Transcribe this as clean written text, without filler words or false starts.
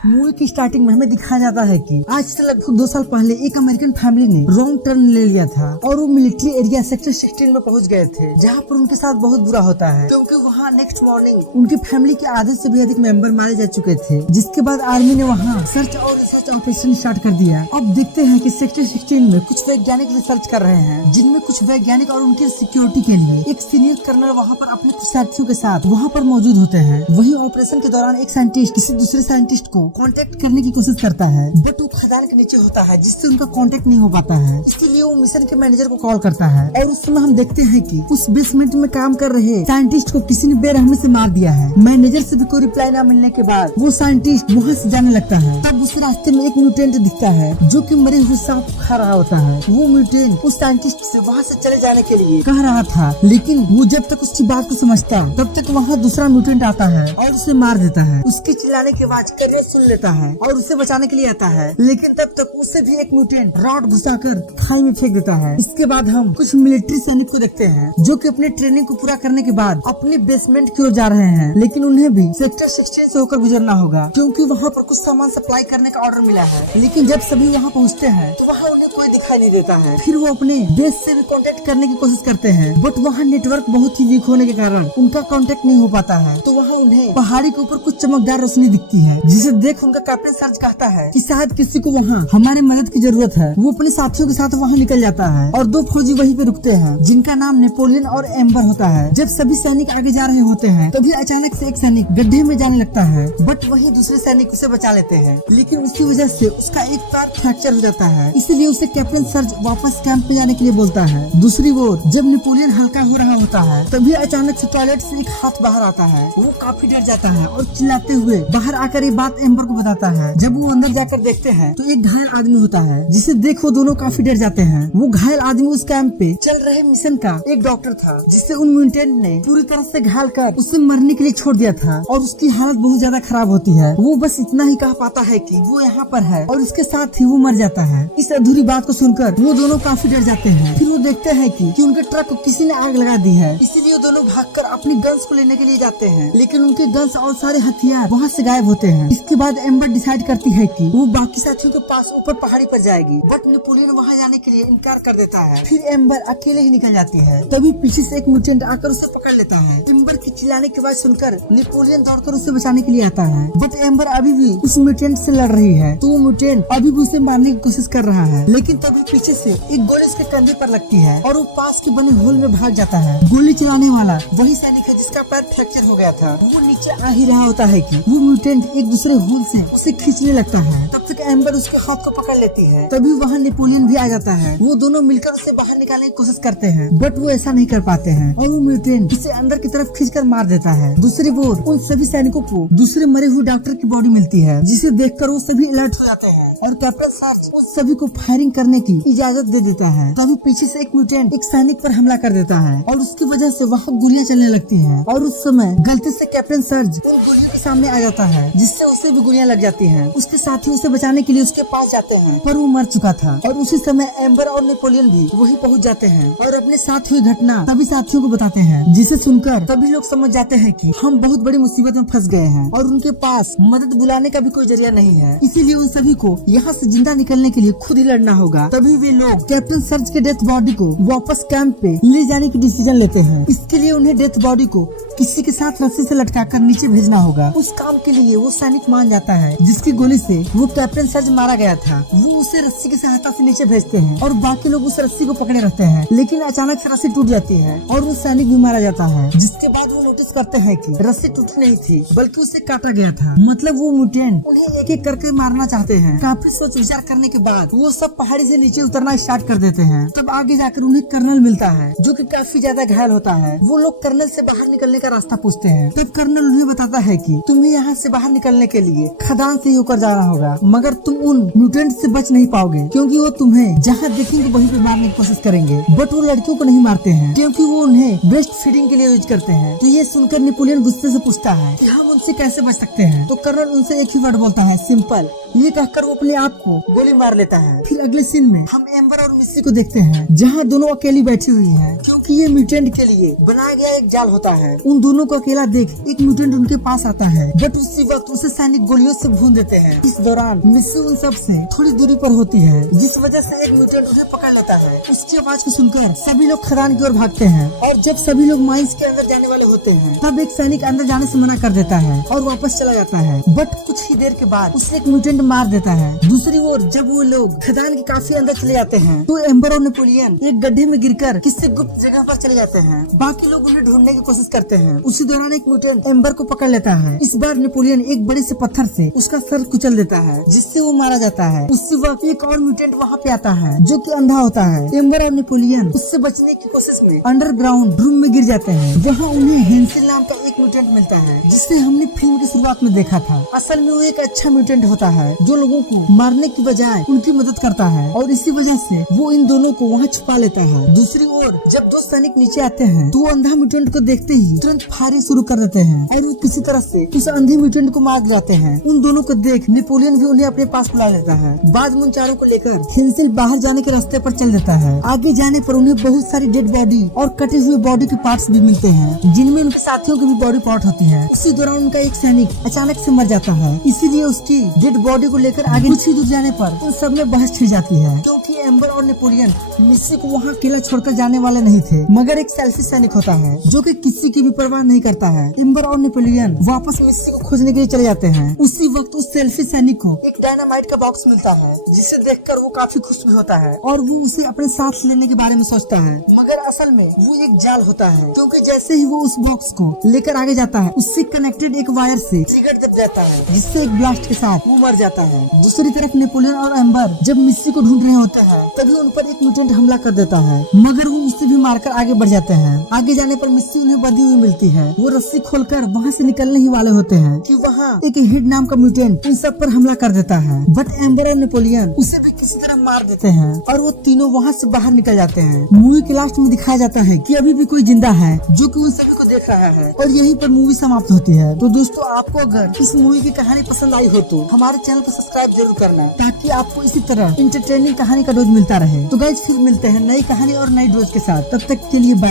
Movie की starting में हमें दिखाया जाता है कि आज से लगभग 2 साल पहले एक अमेरिकन फैमिली ने रॉन्ग टर्न ले लिया था और वो मिलिट्री एरिया सेक्टर 16 में पहुंच गए थे, जहां पर उनके साथ बहुत बुरा होता है क्योंकि वहां नेक्स्ट मॉर्निंग उनकी फैमिली के आधे से भी अधिक मेंबर मारे जा चुके थे। जिसके बाद आर्मी ने वहां सर्च और रिसर्च ऑपरेशन स्टार्ट कर दिया। अब देखते हैं कि सेक्टर 16 में कुछ वैज्ञानिक रिसर्च कर रहे हैं, जिनमें कुछ वैज्ञानिक और उनकी सिक्योरिटी के लिए एक सीनियर कर्नल वहाँ पर अपने कुछ साथियों के साथ वहाँ पर मौजूद होते हैं। वही ऑपरेशन के दौरान एक साइंटिस्ट किसी दूसरे साइंटिस्ट को कांटेक्ट करने की कोशिश करता है, बट वो खदान के नीचे होता है जिससे उनका कांटेक्ट नहीं हो पाता है। इसलिए वो मिशन के मैनेजर को कॉल करता है और उस समय हम देखते हैं कि उस बेसमेंट में काम कर रहे साइंटिस्ट को किसी ने बेरहमी से मार दिया है। मैनेजर से भी कोई रिप्लाई न मिलने के बाद वो साइंटिस्ट वहाँ से जाने लगता है। तब उस रास्ते में एक म्यूटेंट दिखता है जो कि मरे हुए सांप खा रहा होता है। वो म्यूटेंट उस साइंटिस्ट से वहाँ से चले जाने के लिए कह रहा था, लेकिन वो जब तक उसकी बात को समझता तब तक वहाँ दूसरा म्यूटेंट आता है और उसे मार देता है। उसके चिल्लाने की आवाज करियर सुन लेता है और उसे बचाने के लिए आता है, लेकिन तब तक उसे भी एक म्यूटेंट रॉड घुसाकर खाई में फेंक देता है। इसके बाद हम कुछ मिलिट्री सैनिक को देखते हैं जो कि अपने ट्रेनिंग को पूरा करने के बाद अपने बेसमेंट की ओर जा रहे हैं, लेकिन उन्हें भी सेक्टर 16 से होकर गुजरना होगा क्योंकि वहाँ पर कुछ सामान सप्लाई करने का ऑर्डर मिला है। लेकिन जब सभी वहाँ पहुँचते हैं तो वहाँ उन्हें कोई दिखाई नहीं देता है। फिर वो अपने बेस से भी कांटेक्ट करने की कोशिश करते हैं, बट वहाँ नेटवर्क बहुत ही वीक होने के कारण उनका कांटेक्ट नहीं हो पाता है। तो वहाँ उन्हें पहाड़ी के ऊपर कुछ चमकदार रोशनी दिखती है, जिसे देख उनका कैप्टन सर्ज कहता है कि शायद किसी को वहाँ हमारे मदद की जरूरत है। वो अपने साथियों के साथ वहाँ निकल जाता है और 2 फौजी वहीं पे रुकते हैं जिनका नाम नेपोलियन और एम्बर होता है। जब सभी सैनिक आगे जा रहे होते हैं तभी अचानक से एक सैनिक गड्ढे में जाने लगता है, बट वहीं दूसरे सैनिक उसे बचा लेते हैं, लेकिन उसकी वजह से उसका एक पैर फ्रैक्चर हो जाता है। इसलिए उसे कैप्टन सर्ज वापस कैंप में जाने के लिए बोलता है। दूसरी ओर जब नेपोलियन हल्का हो रहा होता है तभी अचानक से टॉयलेट से एक हाथ बाहर आता है। वो काफी डर जाता है और चिल्लाते हुए बाहर आकर ये बात एम्बर को बताता है। जब वो अंदर जाकर देखते हैं तो एक घायल आदमी होता है, जिसे देख वो दोनों काफी डर जाते हैं। वो घायल आदमी उस कैंप पे चल रहे मिशन का एक डॉक्टर था, जिसे उन म्यूटेंट ने पूरी तरह से घायल कर उसे मरने के लिए छोड़ दिया था और उसकी हालत बहुत ज्यादा खराब होती है। वो बस इतना ही कह पाता है कि वो यहाँ पर है और उसके साथ ही वो मर जाता है। इस अधूरी बात को सुनकर वो दोनों काफी डर जाते हैं। फिर वो देखते हैं कि उनके ट्रक को किसी ने आग लगा दी है, इसीलिए वो दोनों भागकर अपनी गन्स को लेने के लिए जाते हैं, लेकिन उनके गन्स और सारे हथियार वहाँ से गायब होते हैं। इसके बाद एम्बर डिसाइड करती है कि वो बाकी साथियों के पास ऊपर पहाड़ी पर जाएगी, बट नेपोलियन वहाँ जाने के लिए इनकार कर देता है। फिर एम्बर अकेले ही निकल जाती है। तभी पीछे से एक म्यूटेंट आकर उसे पकड़ लेता है। एम्बर की चिल्लाने की आवाज सुनकर नेपोलियन दौड़कर उसे बचाने के लिए आता है, बट एम्बर अभी भी उस म्यूटेंट से लड़ रही है। तो वो म्यूटेंट अभी भी उसे मारने की कोशिश कर रहा है, लेकिन तभी पीछे से एक गोली उसके कंधे पर लगती है और वो पास की बनी होल में भाग जाता है। गोली चलाने वाला वही सैनिक है जिसका पैर फ्रैक्चर हो गया था। वो नीचे आ ही रहा होता है कि वो म्यूटेंट एक दूसरे होल से उसे खींचने लगता है। तब तक एम्बर उसके हाथ को पकड़ लेती है। तभी वहाँ नेपोलियन भी आ जाता है। वो दोनों मिलकर उसे बाहर निकालने की कोशिश करते हैं, बट वो ऐसा नहीं कर पाते हैं और वो म्यूटेंट उसे अंदर की तरफ खींचकर मार देता है। दूसरी ओर उन सभी सैनिकों को दूसरे मरे हुए डॉक्टर की बॉडी मिलती है, जिसे देखकर वो सभी अलर्ट हो जाते हैं और कैप्टन सर्ज उन सभी को फायरिंग करने की इजाजत दे देता है। तभी पीछे से एक म्यूटेंट एक सैनिक पर हमला कर देता है और उसकी वजह से वहाँ गोलियां चलने लगती हैं और उस समय गलती से कैप्टन सर्ज उन गोलियों के सामने आ जाता है, जिससे उसे भी गोलियां लग जाती हैं। उसके साथी उसे बचाने के लिए उसके पास जाते हैं, पर वो मर चुका था और उसी समय एम्बर और नेपोलियन भी वही पहुंच जाते हैं और अपने साथ हुई घटना सभी साथियों को बताते हैं, जिसे सुनकर सभी लोग समझ जाते हैं कि हम बहुत बड़ी मुसीबत में फंस गए हैं और उनके पास मदद बुलाने का भी कोई जरिया नहीं है। इसीलिए उन सभी को यहाँ से जिंदा निकलने के लिए खुद ही लड़ना होगा। तभी वे लोग कैप्टन सर्ज के डेथ बॉडी को वापस कैंप पे ले जाने की डिसीजन लेते हैं। इसके लिए उन्हें डेथ बॉडी को किसी के साथ रस्सी से लटकाकर नीचे भेजना होगा। उस काम के लिए वो सैनिक मान जाता है जिसकी गोली से वो कैप्टन सर्ज मारा गया था। वो उसे रस्सी की सहायता से नीचे भेजते हैं और बाकी लोग उस रस्सी को पकड़े रहते हैं, लेकिन अचानक से रस्सी टूट जाती है और वो सैनिक भी मारा जाता है। जिसके बाद वो नोटिस करते हैं कि रस्सी टूटी नहीं थी बल्कि उसे काटा गया था। मतलब वो म्यूटेंट उन्हें एक एक करके मारना चाहते हैं। काफी सोच विचार करने के बाद वो सब पहाड़ी से नीचे उतरना स्टार्ट कर देते हैं। तब आगे जाकर उन्हें कर्नल मिलता है जो कि काफी ज्यादा घायल होता है। वो लोग कर्नल से बाहर निकलने का रास्ता पूछते हैं। तब कर्नल उन्हें बताता है कि तुम्हें यहाँ से बाहर निकलने के लिए खदान से होकर जाना होगा, मगर तुम उन म्यूटेंट से बच नहीं पाओगे क्योंकि वो तुम्हें जहाँ देखेंगे वहीं पे मारने की कोशिश करेंगे। बट वो लड़कियों को नहीं मारते हैं क्योंकि वो उन्हें ब्रेस्ट फीडिंग के लिए यूज करते हैं। तो ये सुनकर नेपोलियन गुस्से से पूछता है कि हम उनसे कैसे बच सकते हैं। तो कर्नल उनसे एक ही वर्ड बोलता है, सिंपल। ये कहकर वो अपने आप को गोली मार लेता है। फिर अगले सीन में हम एम्बर और मिस्सी को देखते हैं, जहाँ दोनों अकेली बैठी हुई है, क्योंकि ये म्यूटेंट के लिए बनाया गया एक जाल होता है। उन दोनों को अकेला देख एक म्यूटेंट उनके पास आता है, बट उसी वक्त उसे सैनिक गोलियों से भून देते हैं। इस दौरान मिस्सी उन सब से थोड़ी दूरी पर होती है, जिस वजह से एक म्यूटेंट उन्हें पकड़ लेता है। उसकी आवाज को सुनकर सभी लोग खदान की ओर भागते हैं, और जब सभी लोग माइंस के अंदर जाने वाले होते हैं, तब एक सैनिक अंदर जाने से मना कर देता है और वापस चला जाता है। बट कुछ ही देर के बाद उसे एक म्यूटेंट मार देता है। दूसरी ओर जब वो लोग खदान के काफी अंदर चले जाते हैं, तो एम्बर और नेपोलियन एक गड्ढे में गिरकर किसी गुप्त जगह पर चले जाते हैं। बाकी लोग उन्हें ढूंढने की कोशिश करते हैं। उसी दौरान एक म्यूटेंट एम्बर को पकड़ लेता है। इस बार नेपोलियन एक बड़े से पत्थर से उसका सर कुचल देता है, जिससे वो मारा जाता है। उसी वक्त एक और म्यूटेंट वहाँ पे आता है, जो कि अंधा होता है। एम्बर और नेपोलियन उससे बचने की कोशिश में अंडरग्राउंड रूम में गिर जाते हैं। वहाँ उन्हें हेंसिल नाम का एक म्यूटेंट मिलता है, जिसे हमने फिल्म की शुरुआत में देखा था। असल में वो एक अच्छा म्यूटेंट होता है, जो लोगों को मारने की बजाय उनकी मदद करता है, और इसी वजह से वो इन दोनों को वहाँ छुपा लेता है। दूसरी ओर जब दो सैनिक नीचे आते हैं, तो वो अंधा म्यूटेंट को देखते ही तुरंत फायरिंग शुरू कर देते हैं, और वो किसी तरह से उस अंधे म्यूटेंट को मार जाते हैं। उन दोनों को देख नेपोलियन भी उन्हें अपने पास बुला लेता है। बाद में उन चारों को लेकर हेंसिल बाहर जाने के रास्ते पर चल देता है। आगे जाने पर उन्हें बहुत सारी डेड बॉडी और कटे हुए बॉडी के पार्ट्स भी मिलते हैं, जिनमें उनके साथियों की भी बॉडी पार्ट होती है। उसी दौरान उनका एक सैनिक अचानक से मर जाता है, इसीलिए उसकी डेड बॉडी को लेकर आगे कुछ ही दूर जाने पर उन सब में बहस छिड़ जाती है, क्योंकि एम्बर और नेपोलियन मिस्सी को वहाँ अकेला छोड़कर जाने वाले नहीं थे। मगर एक सेल्फिश सैनिक होता है, जो कि किसी की भी परवाह नहीं करता है। एम्बर और नेपोलियन वापस मिस्सी को खोजने के लिए चले जाते हैं। उसी वक्त उस सेल्फिश सैनिक को एक डायनामाइट का बॉक्स मिलता है, जिसे देखकर वो काफी खुश भी होता है, और वो उसे अपने साथ लेने के बारे में सोचता है। मगर असल में वो एक जाल होता है, क्योंकि जैसे ही वो उस बॉक्स को लेकर आगे जाता है, उससे कनेक्टेड एक वायर से ट्रिगर दब जाता है, जिससे एक ब्लास्ट के साथ वो मर जाता है। दूसरी तरफ नेपोलियन और एम्बर जब मिस्सी को ढूंढ रहे होते हैं, तभी उन पर एक म्यूटेंट हमला कर देता है, मगर वो उससे भी मारकर आगे बढ़ जाते हैं। आगे जाने पर मिस्सी उन्हें बंधी हुई मिलती है। वो रस्सी खोलकर वहाँ से निकलने ही वाले होते हैं कि वहाँ एक हिड नाम का म्यूटेंट उन सब पर हमला कर देता है, बट एम्बर और नेपोलियन उसे भी किसी तरह मार देते हैं, और वो तीनों वहाँ से बाहर निकल जाते हैं। मूवी के लास्ट में दिखाया जाता है कि अभी भी कोई जिंदा है, जो कि उन सभी को देख रहा है, और यहीं पर मूवी समाप्त होती है। तो दोस्तों, आपको अगर इस मूवी की कहानी पसंद आई हो तो हमारे चैनल को सब्सक्राइब जरूर करना, ताकि आपको इसी तरह इंटरटेनिंग कहानी का डोज मिलता रहे। तो गाइस, फिर मिलते हैं नई कहानी और नई डोज के साथ। तब तक के लिए बाय।